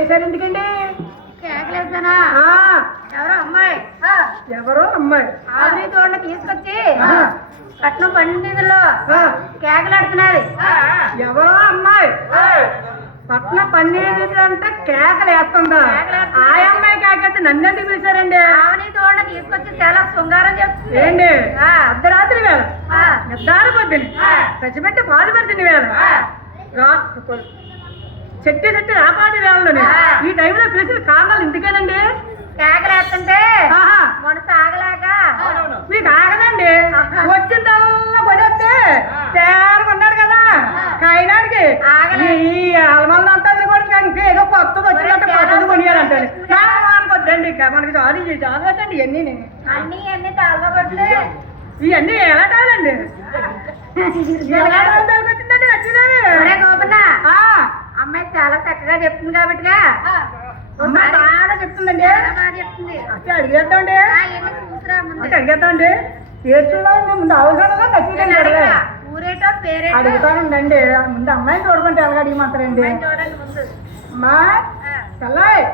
ఎందుకండి కేకలేసానా ఎవరో అమ్మాయి ఆవిరి తోట తీసుకొచ్చి కట్నం పండితుల్లో కేకలాడుతున్నది. ఎవరో అమ్మాయి పట్న పన్నీరు అంటే కేకలు వేస్తుందా? ఆ అమ్మాయి కేకైతే నన్ను ఎందుకు పిలిచారండి? ఆవిరి తోట తీసుకొచ్చి చాలా శృంగారం చేస్తుంది. ఏంటి అర్ధరాత్రి వేళ నిద్దారు పొద్దుని పచ్చిపెట్టి పాలు పడుతుంది వేళ చెట్టు చెట్టు రాపాటి వేళలోనే ఈ టైంలో పిలిచిన కారణాలు ఇందుకేనండి. కేకలేస్తుంటే మనసు ఆగలేక మీకు ఆగదండి. వచ్చిందల్లా కొడేస్తే తేరుకున్నాడు కదా కాయడానికి ఈ అలమల్ని అంతా కూడా ఏదో కొత్తది వచ్చినట్టు కొత్తది కొనియాలంటాడు. వద్దండి మనకి చాలు చాలు వచ్చండి ఇవన్నీ అన్ని తాగబడుతుంది. ఇవన్నీ ఎలా తాగండి ఎలా వచ్చిందండి వచ్చిందని అమ్మాయి చాలా చక్కగా చెప్తుంది కాబట్టి అమ్మాయి బాగా చెప్తుందండి. చెప్తుంది అడిగేద్దామండి అడిగేద్దామండి ఏడ్చులో ముందు అవసరంగా ఖచ్చితంగా ఊరేటో పేరేటో అడుగుతానండి. ముందు అమ్మాయిని చూడకుంటే ఎలాగ అడిగమంటారండి? చూడండి ముందు అమ్మా చల్లాయ్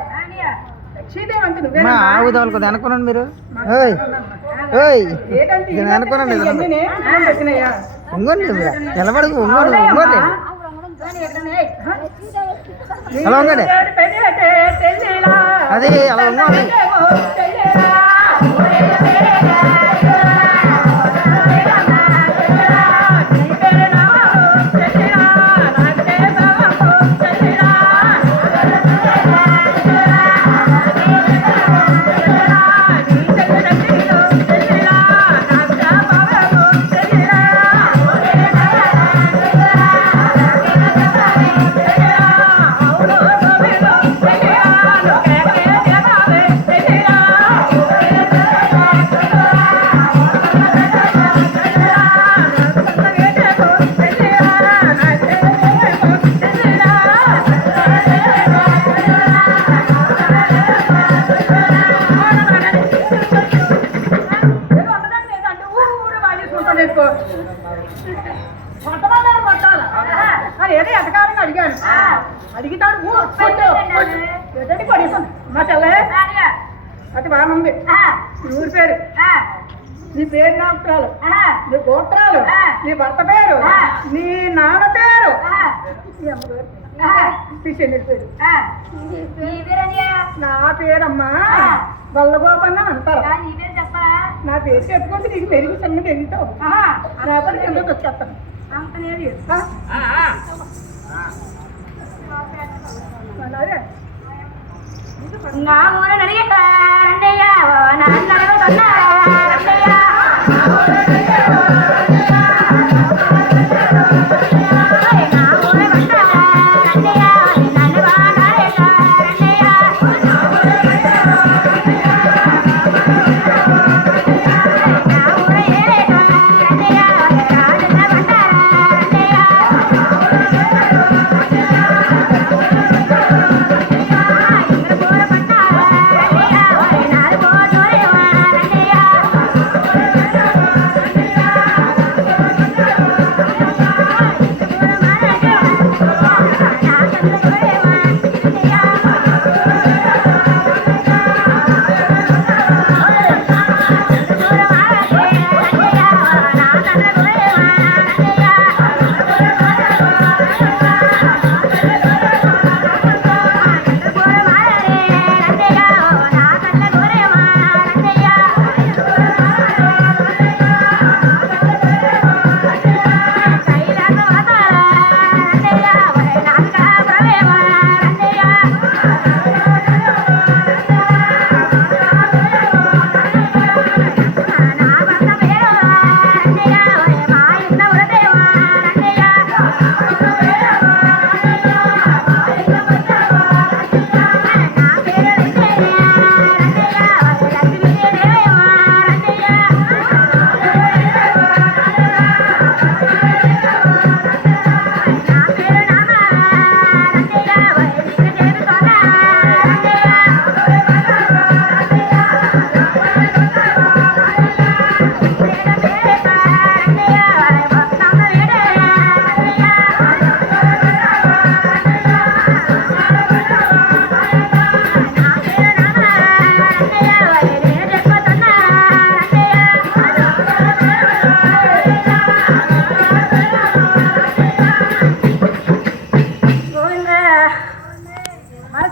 ఆగుదాలు కదా అనుకున్నాను మీరు అనుకున్నాను ఉంగండి నిలబడకు ఉంగండి ఉంగండి అలా ఉంగండి అది అలా ఉంగండి ఏదో ఎటకారంగా అడిగాను. అడిగితాడు ఎదండి పడేసాను. మా చెల్లె అది బాగుంది. ఊరి పేరు నీ పేరు నామకాలు నీ గోత్రాలు నీ భర్త పేరు నీ నాన్న పేరు నీ అమ్మ పేరు నీ చెల్లి పేరు. నా పేరమ్మా బల్లగోపన్న అంటారు. నా పేరు చెప్పుకుంటే నీకు పెరిగి సన్న పెరుగుతావు. రేపటి కిందకి వచ్చేస్తాను. నా ఊరు నడిగ నాన్న